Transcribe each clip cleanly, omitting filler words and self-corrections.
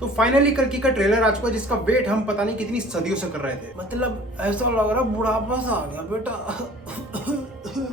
तो फाइनली कल्कि का ट्रेलर आ चुका है, जिसका वेट हम पता नहीं कितनी सदियों से कर रहे थे। मतलब ऐसा लग रहा बुढ़ापा सा आ गया बेटा।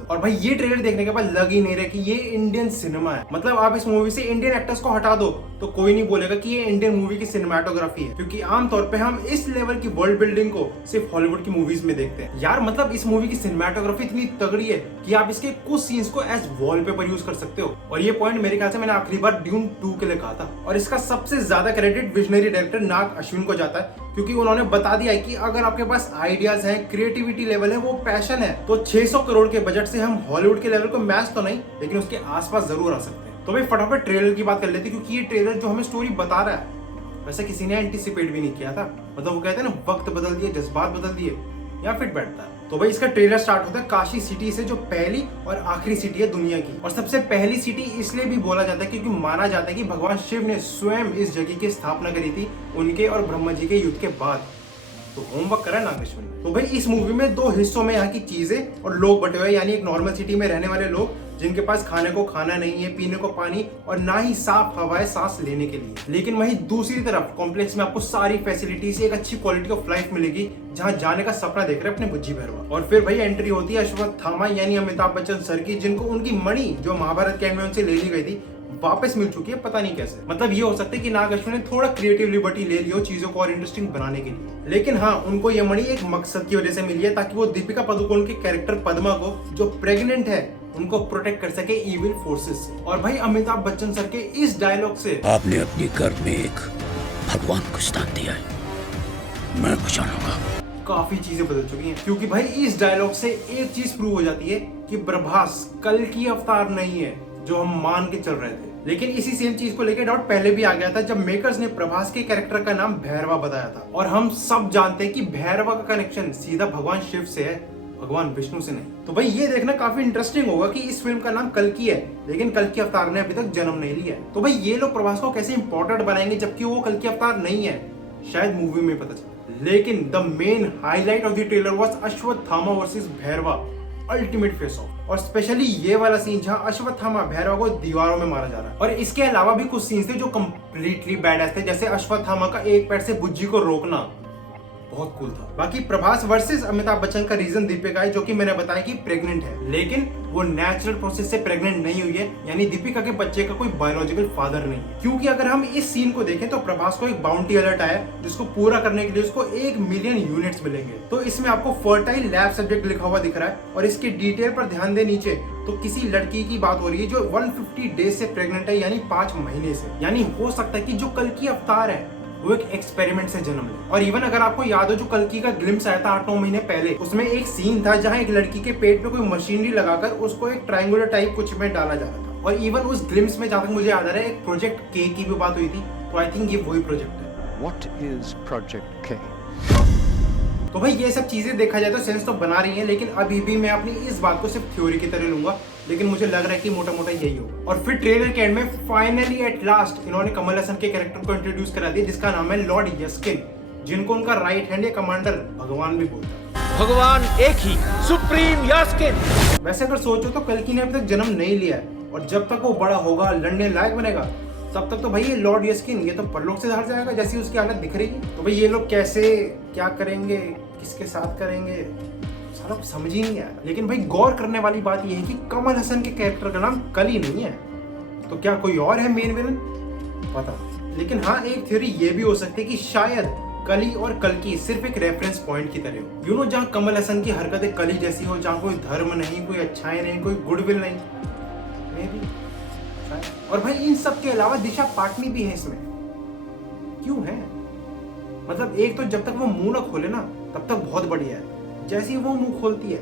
और भाई ये ट्रेलर देखने के बाद लग ही नहीं रहा कि ये इंडियन सिनेमा है। मतलब आप इस मूवी से इंडियन एक्टर्स को हटा दो तो कोई नहीं बोलेगा कि ये इंडियन मूवी की सिनेमाटोग्राफी है, क्योंकि आमतौर पे हम इस लेवल की वर्ल्ड बिल्डिंग को सिर्फ हॉलीवुड की मूवीज में देखते हैं। यार मतलब इस मूवी की सिनेमाटोग्राफी इतनी तगड़ी है कि आप इसके कुछ सीन्स को एज वॉलपेपर यूज कर सकते हो। और ये पॉइंट मेरे ख्याल से मैंने आखिरी बार ड्यून 2 के लिए कहा था। और इसका सबसे ज्यादा क्रेडिट विजनरी डायरेक्टर नाग अश्विन को जाता है, क्योंकि उन्होंने बता दिया है कि अगर आपके पास आइडियाज हैं, क्रिएटिविटी लेवल है, वो पैशन है, तो 600 करोड़ के बजट से हम हॉलीवुड के लेवल को मैच तो नहीं लेकिन उसके आसपास जरूर आ सकते हैं। तो भाई फटाफट ट्रेलर की बात कर लेते हैं, क्योंकि ये ट्रेलर जो हमें स्टोरी बता रहा है वैसे किसी ने एंटिसिपेट भी नहीं किया था। मतलब वो कहते हैं ना, वक्त बदल दिए, जज्बात बदल दिए, या फिट बैठता है। तो भाई इसका ट्रेलर स्टार्ट होता है काशी सिटी से, जो पहली और आखिरी सिटी है दुनिया की। और सबसे पहली सिटी इसलिए भी बोला जाता है क्योंकि माना जाता है कि भगवान शिव ने स्वयं इस जगह की स्थापना करी थी उनके और ब्रह्मा जी के युद्ध के बाद। तो होमवर्क करा नाग अश्विन ने। तो भाई इस मूवी में 2 हिस्सों में यहाँ की चीजें और लोग बटे हुए, यानी एक नॉर्मल सिटी में रहने वाले लोग जिनके पास खाने को खाना नहीं है, पीने को पानी और ना ही साफ हवाएं सांस लेने के लिए। लेकिन वहीं दूसरी तरफ कॉम्प्लेक्स में आपको सारी फैसिलिटीज, एक अच्छी क्वालिटी ऑफ लाइफ मिलेगी, जहां जाने का सपना देख रहे हैं अपने बुज्जी भैरवा। और फिर भाई एंट्री होती है अश्वत्थामा यानी अमिताभ बच्चन सर की, जिनको उनकी मणि जो महाभारत कैंप में उनसे ले ली गई थी वापस मिल चुकी है, पता नहीं कैसे। मतलब ये हो सकता है कि नाग अश्विन ने थोड़ा क्रिएटिव लिबर्टी ले लियो चीजों को और इंटरेस्टिंग बनाने के लिए। लेकिन हाँ, उनको ये मणि एक मकसद की वजह से मिली है, ताकि वो दीपिका पादुकोण के कैरेक्टर पद्मा को, जो प्रेग्नेंट है, उनको प्रोटेक्ट कर सके इविल फोर्सेस से। और भाई अमिताभ बच्चन सर के इस डायलॉग से, आपने अपनी घर में एक भगवान को स्थान दिया है, मैं पहचानूंगा। काफी चीजें बदल चुकी हैं, क्योंकि भाई इस डायलॉग से एक चीज प्रूव हो जाती है कि प्रभास कल की अवतार नहीं है जो हम मान के चल रहे थे। लेकिन इसी सेम चीज को लेकर डाउट पहले भी आ गया था जब मेकर्स ने प्रभास के कैरेक्टर का नाम भैरवा बताया था। और हम सब जानते हैं कि भैरवा का कनेक्शन सीधा भगवान शिव से है, भगवान विष्णु से नहीं। तो भाई ये देखना काफी इंटरेस्टिंग होगा कि इस फिल्म का नाम कल्कि है, लेकिन कल्कि अवतार ने अभी तक जन्म नहीं लिया। तो भाई ये लोग प्रभास को कैसे इंपॉर्टेंट बनाएंगे जबकि वो कल्कि अवतार नहीं है, शायद मूवी में पता चला। लेकिन the main highlight of the trailer was Ashwatthama versus Bhairava, ultimate face off. और स्पेशली ये वाला सीन जहां अश्वत्थामा भैरवा को दीवारों में मारा जा रहा है। और इसके अलावा भी कुछ सीन्स थे जो कंप्लीटली बैडएस थे, जैसे अश्वत्थामा का एक पैर से बुज्जी को रोकना, बहुत कूल था। बाकी प्रभास वर्सेस अमिताभ बच्चन का रीजन दीपिका है, जो कि मैंने बताया कि प्रेग्नेंट है, लेकिन वो नेचुरल प्रोसेस से प्रेग्नेंट नहीं हुई है, यानी दीपिका के बच्चे का कोई बायोलॉजिकल फादर नहीं है। क्योंकि अगर हम इस सीन को देखें तो प्रभास को एक बाउंटी अलर्ट आया, जिसको पूरा करने के लिए उसको 1 मिलियन यूनिट्स मिलेंगे। तो इसमें आपको फर्टाइल लैब सब्जेक्ट लिखा हुआ दिख रहा है, और इसके डिटेल पर ध्यान दे नीचे तो किसी लड़की की बात हो रही है जो 150 डेज से प्रेग्नेंट है, यानी 5 महीने से। यानी हो सकता है कि जो कल की अवतार है वो एक एक्सपेरिमेंट से जन्म ले। और इवन अगर आपको याद हो जो कल्कि का ग्लिम्स आया था 8-9 महीने पहले, उसमें एक सीन था जहां एक लड़की के पेट में कोई मशीनरी लगाकर उसको एक ट्रायंगुलर टाइप कुछ में डाला जा रहा था। और इवन उस ग्लिम्स में जहां तक मुझे याद आ रहा है एक प्रोजेक्ट के की भी बात हुई थी। तो आई थिंक ये वही प्रोजेक्ट है। What is Project K? तो भाई ये सब चीजें देखा जाए तो सेंस तो बना रही हैं, लेकिन अभी भी मैं अपनी इस बात को सिर्फ थ्योरी की तरह लूंगा, लेकिन मुझे लग रहा है कि मोटा मोटा यही होगा। और फिर ट्रेलर के एंड में फाइनली एट लास्ट इन्होंने कमल हसन के कैरेक्टर को इंट्रोड्यूस करा दिया, जिसका नाम है लॉर्ड यस्किन, जिनको उनका राइट हैंड या कमांडर भगवान भी बोलता है। भगवान एक ही, सुप्रीम यास्किन। वैसे अगर सोचो तो कल्कि ने अभी तक जन्म नहीं लिया है, और जब तक वो बड़ा होगा, लड़ने लायक बनेगा, तब तक तो भाई ये लॉर्ड यस्किन ये तो परलोक से हार जाएगा, जैसी उसकी हालत दिख रही है। तो भाई ये लोग कैसे क्या करेंगे, किसके साथ करेंगे, सारा समझ ही नहीं आया। लेकिन भाई गौर करने वाली बात यह है कि कमल हसन के कैरेक्टर का नाम कली नहीं है, तो क्या कोई और है मेन विलन, पता। लेकिन हाँ, एक थ्योरी ये भी हो सकती है कि शायद कली और कल्कि सिर्फ एक रेफरेंस पॉइंट की तरह हो। यू नो, जहाँ कमल हसन की हरकतें कली जैसी हो, जहाँ कोई धर्म नहीं, कोई अच्छाई नहीं, कोई गुडविल नहीं, मे बी। और भाई इन सब के अलावा दिशा पाटनी भी है इसमें, क्यों है? मतलब एक तो जब तक वो मुंह ना खोले ना तब तक बहुत बढ़िया है, जैसे ही वो मुंह खोलती है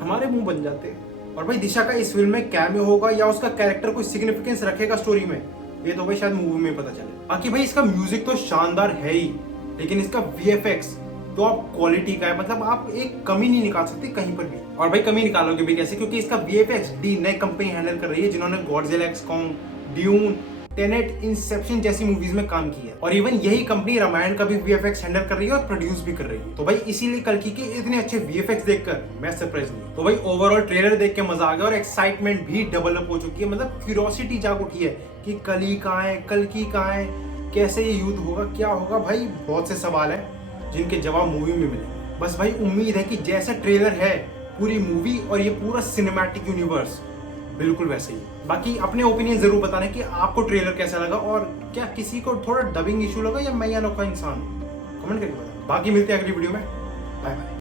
हमारे मुंह बन जाते हैं। और भाई दिशा का इस फिल्म में कैमियो होगा या उसका कैरेक्टर कोई सिग्निफिकेंस रखेगा स्टोरी में, ये तो भाई शायद मूवी में पता चले। बाकी भाई इसका म्यूजिक तो शानदार है ही, लेकिन इसका VFX तो आप क्वालिटी का है, मतलब आप एक कमी नहीं निकाल सकते कहीं पर भी। और भाई कमी निकालोगे भी कैसे, क्योंकि इसका VFX डी नई कंपनी हैंडल कर रही है, जिन्होंने Godzilla x Kong, dune, Tenet, Inception जैसी मूवीज में काम किया है। और इवन यही कंपनी रामायण का भी VFX हैंडल कर रही है और प्रोड्यूस भी कर रही है। तो भाई इसीलिए कल्कि के इतने अच्छे VFX देखकर मैं सरप्राइज नहीं। तो भाई ओवरऑल ट्रेलर देख के मजा आ गया और एक्साइटमेंट भी डेवलप हो चुकी है, मतलब क्यूरियोसिटी जाग उठी है कि कली कहाँ है, कल्कि कहाँ है, कैसे ये युद्ध होगा, क्या होगा भाई, बहुत से सवाल हैं जिनके जवाब मूवी में मिले। बस भाई उम्मीद है कि जैसा ट्रेलर है पूरी मूवी और ये पूरा सिनेमैटिक यूनिवर्स बिल्कुल वैसे ही। बाकी अपने ओपिनियन जरूर बताना कि आपको ट्रेलर कैसा लगा और क्या किसी को थोड़ा डबिंग इशू लगा या मैं अनोखा इंसान हूं, कमेंट करके बताना। बाकी मिलते हैं अगली वीडियो में, बाय बाय।